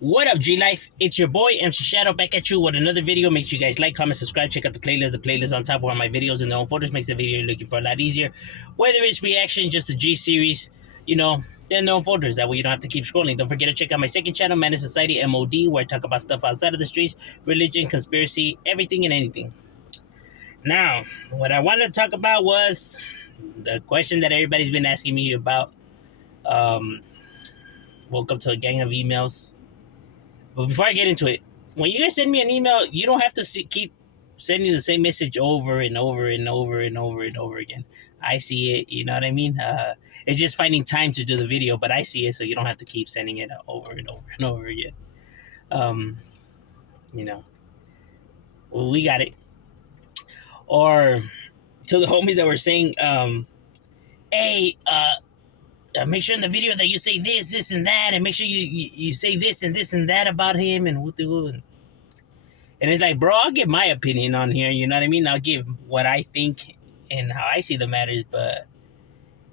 What up, G Life? It's your boy MC Shadow back at you with another video. Make sure you guys like, comment, subscribe, check out the playlist. The playlist on top of all my videos and the home folders makes the video you're looking for a lot easier. Whether it's reaction, just a G series, then the home folders. That way you don't have to keep scrolling. Don't forget to check out my second channel, Man in Society M.O.D, where I talk about stuff outside of the streets, religion, conspiracy, everything and anything. Now, what I wanted to talk about was the question that everybody's been asking me about. Um, Woke up to a gang of emails. But before I get into it, when you guys send me an email, you don't have to keep sending the same message over and over and over and over and over again. I see it, you know what I mean? It's just finding time to do the video, but I see it, so you don't have to keep sending it over and over and over again. Um, you know, well, we got it. Or to the homies that were saying, hey, make sure in the video that you say this, and that, and make sure you say this and that about him, and and it's like, bro, I'll give my opinion on here, you know what I mean? I'll give what I think and how I see the matters, but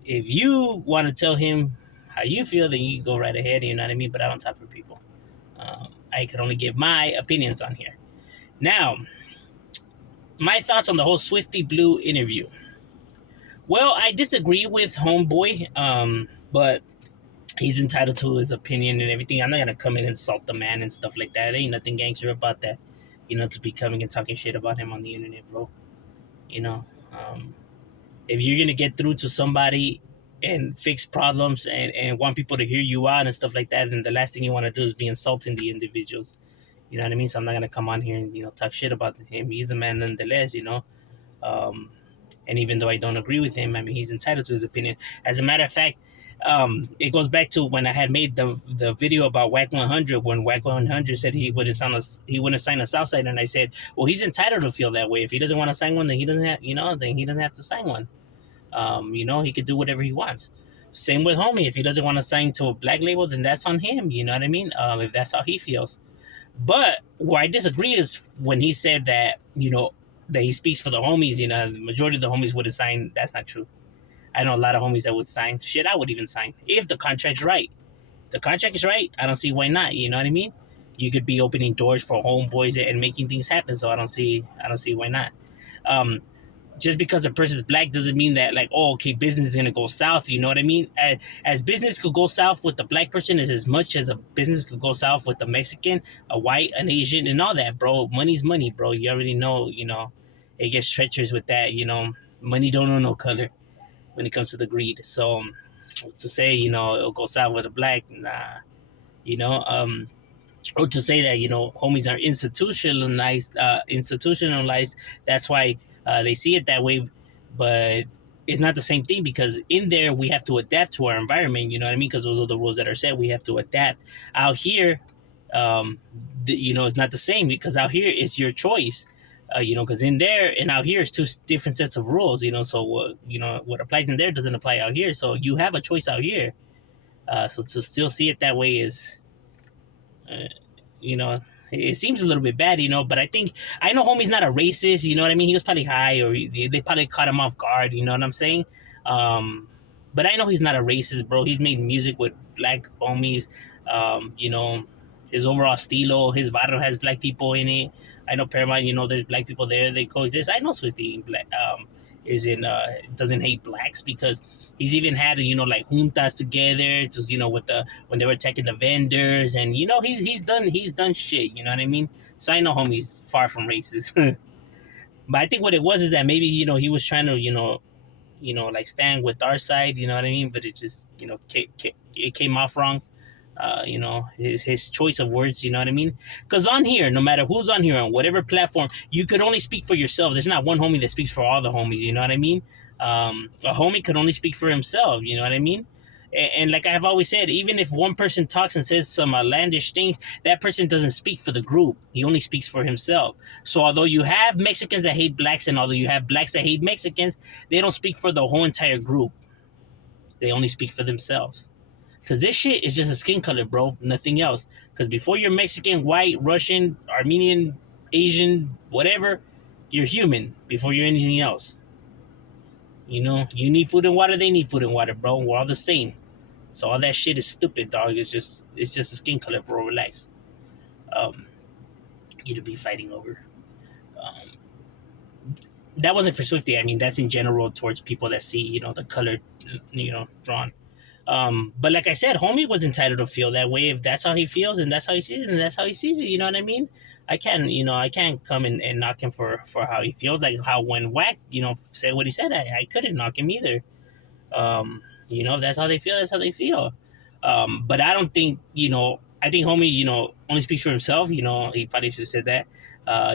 if you want to tell him how you feel, then you go right ahead, you know what I mean? But I don't talk for people. I can only give my opinions on here. Now, my thoughts on the whole Swifty Blue interview. Well, I disagree with Homeboy, but he's entitled to his opinion and everything. I'm not gonna come and insult the man and stuff like that. There ain't nothing gangster about that, to be coming and talking shit about him on the internet, bro. You know, if you're gonna get through to somebody and fix problems and want people to hear you out and stuff like that, then the last thing you want to do is be insulting the individuals. You know what I mean? So I'm not gonna come on here and talk shit about him. He's a man nonetheless. Um, and even though I don't agree with him, I mean, he's entitled to his opinion. As a matter of fact, it goes back to when I had made the video about Whack 100, when Whack 100 said he wouldn't sign a Southside, and I said, well, he's entitled to feel that way. If he doesn't want to sign one, then he doesn't have to sign one. He could do whatever he wants. Same with Homie. If he doesn't want to sign to a black label, then that's on him. You know what I mean? If that's how he feels. But where I disagree is when he said that, that he speaks for the homies. The majority of the homies would have signed. That's not true. I know a lot of homies that would sign. Shit, I would even sign if the contract's right. If the contract is right, I don't see why not. You know what I mean? You could be opening doors for homeboys and making things happen. So I don't see why not. Just because a person's black doesn't mean that, like, oh, okay, business is gonna go south. You know what I mean? As business could go south with the black person as much as a business could go south with the Mexican, a white, an Asian, and all that, bro. Money's money, bro. You already know. It gets treacherous with that. Money don't know no color when it comes to the greed. So to say, it'll go south with a black, nah. Or to say that, homies are institutionalized. That's why they see it that way. But it's not the same thing, because in there we have to adapt to our environment. You know what I mean? Because those are the rules that are set. We have to adapt. Out here, it's not the same, because out here it's your choice. Because in there and out here is two different sets of rules. So what applies in there doesn't apply out here. So you have a choice out here. So to still see it that way is, it seems a little bit bad, but I know homie's not a racist, you know what I mean? He was probably high, or they probably caught him off guard, you know what I'm saying? But I know he's not a racist, bro. He's made music with black homies. His overall stilo, his barrio has black people in it. I know Paramount, there's black people there. They coexist. I know Swifty doesn't hate blacks, because he's even had like juntas together to with when they were attacking the vendors, and he's done shit. You know what I mean? So I know homie's far from racist. But I think what it was is that maybe he was trying to like stand with our side. You know what I mean? But it just it came off wrong. His choice of words, you know what I mean? Because on here, no matter who's on here, on whatever platform, you could only speak for yourself. There's not one homie that speaks for all the homies, you know what I mean? A homie could only speak for himself, you know what I mean? And like I have always said, even if one person talks and says some outlandish things, that person doesn't speak for the group. He only speaks for himself. So although you have Mexicans that hate blacks, and although you have blacks that hate Mexicans, they don't speak for the whole entire group. They only speak for themselves. Because this shit is just a skin color, bro. Nothing else. Because before you're Mexican, white, Russian, Armenian, Asian, whatever, you're human before you're anything else. You need food and water, they need food and water, bro. We're all the same. So all that shit is stupid, dog. It's just a skin color, bro. Relax. um, you to be fighting over. Um, that wasn't for Swifty. I mean, that's in general towards people that see, the color, drawn. But like I said, homie was entitled to feel that way. If that's how he feels and that's how he sees it, and that's how he sees it, you know what I mean? I can't come and knock him for how he feels. Like how when Whack, said what he said, I couldn't knock him either. If that's how they feel, that's how they feel. But I don't think, I think homie, only speaks for himself. He probably should have said that.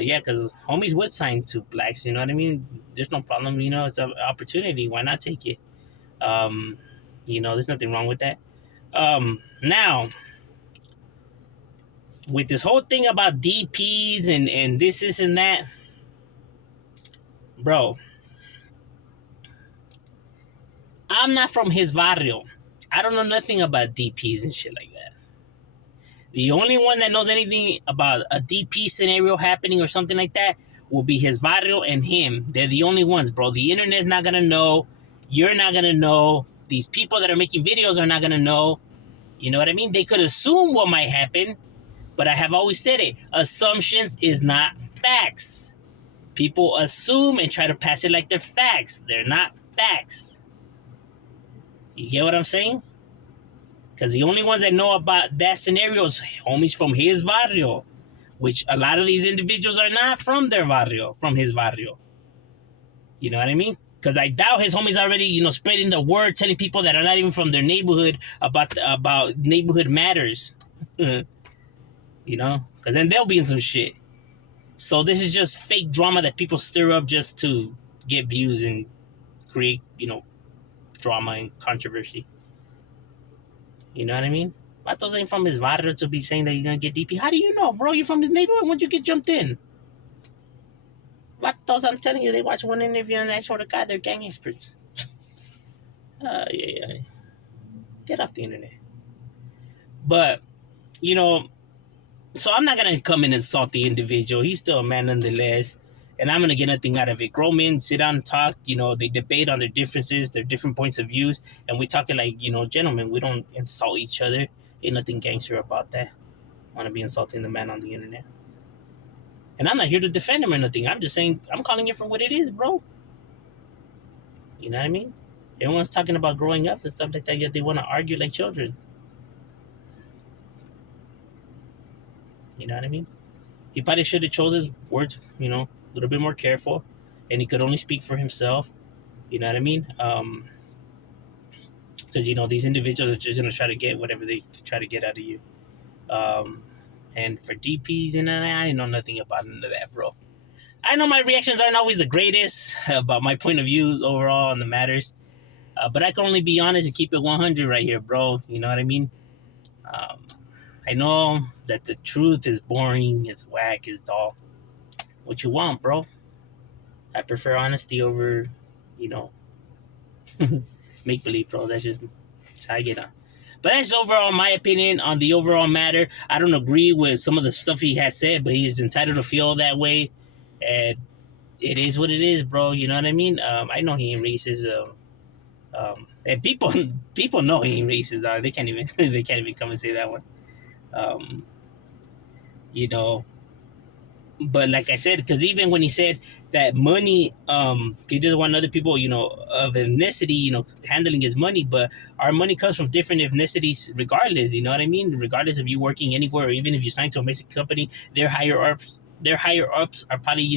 Yeah, because homies would sign to blacks, you know what I mean? There's no problem, it's an opportunity. Why not take it? There's nothing wrong with that. Now, with this whole thing about DPs and this and that, bro, I'm not from his barrio. I don't know nothing about DPs and shit like that. The only one that knows anything about a DP scenario happening or something like that will be his barrio and him. They're the only ones, bro. The internet's not gonna know. You're not gonna know. These people that are making videos are not gonna know. You know what I mean? They could assume what might happen, but I have always said it. Assumptions is not facts. People assume and try to pass it like they're facts. They're not facts. You get what I'm saying? Because the only ones that know about that scenario is homies from his barrio, which a lot of these individuals are not from their barrio, from his barrio. You know what I mean? Because I doubt his homies already, spreading the word, telling people that are not even from their neighborhood about neighborhood matters. Because then they'll be in some shit. So this is just fake drama that people stir up just to get views and create, drama and controversy. You know what I mean? Vatos ain't from his barrio to be saying that he's gonna get DP. How do you know, bro? You're from his neighborhood. When'd you get jumped in? Vatos, I'm telling you, they watch one interview and I swear to God, they're gang experts. Yeah. Get off the internet. But, so I'm not gonna come and insult the individual. He's still a man nonetheless. And I'm gonna get nothing out of it. Grown men sit down and talk, they debate on their differences, their different points of views, and we talking like, gentlemen, we don't insult each other. Ain't nothing gangster about that. Wanna be insulting the man on the internet. And I'm not here to defend him or nothing. I'm just saying, I'm calling it for what it is, bro. You know what I mean? Everyone's talking about growing up and stuff like that, yet they want to argue like children. You know what I mean? He probably should have chose his words, a little bit more careful. And he could only speak for himself. You know what I mean? Because, these individuals are just going to try to get whatever they try to get out of you. And for DPs, I know nothing about none of that, bro. I know my reactions aren't always the greatest about my point of views overall on the matters. But I can only be honest and keep it 100 right here, bro. You know what I mean? I know that the truth is boring, it's whack, it's dull. What you want, bro? I prefer honesty over, make-believe, bro. That's just how I get on. But that's overall my opinion on the overall matter. I don't agree with some of the stuff he has said, but he's entitled to feel that way. And it is what it is, bro. You know what I mean? I know he ain't racist. And people know he ain't racist, dog. They can't even come and say that one. But like I said, because even when he said that money, he doesn't want other people, of ethnicity, handling his money, but our money comes from different ethnicities regardless, you know what I mean? Regardless of you working anywhere, or even if you sign to a Mexican company, their higher ups are probably,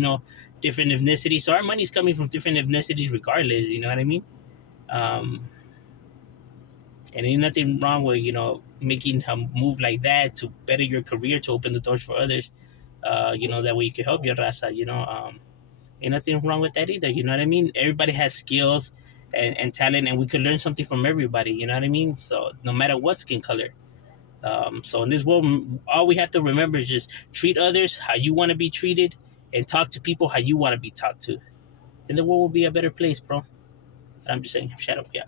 different ethnicities. So our money's coming from different ethnicities regardless, you know what I mean? And ain't nothing wrong with, making a move like that to better your career, to open the doors for others. That way you can help your raza, ain't nothing wrong with that either, you know what I mean? Everybody has skills and talent, and we could learn something from everybody, you know what I mean? So no matter what skin color. So in this world, all we have to remember is just treat others how you want to be treated, and talk to people how you want to be talked to. And the world will be a better place, bro. I'm just saying, shut up, yeah.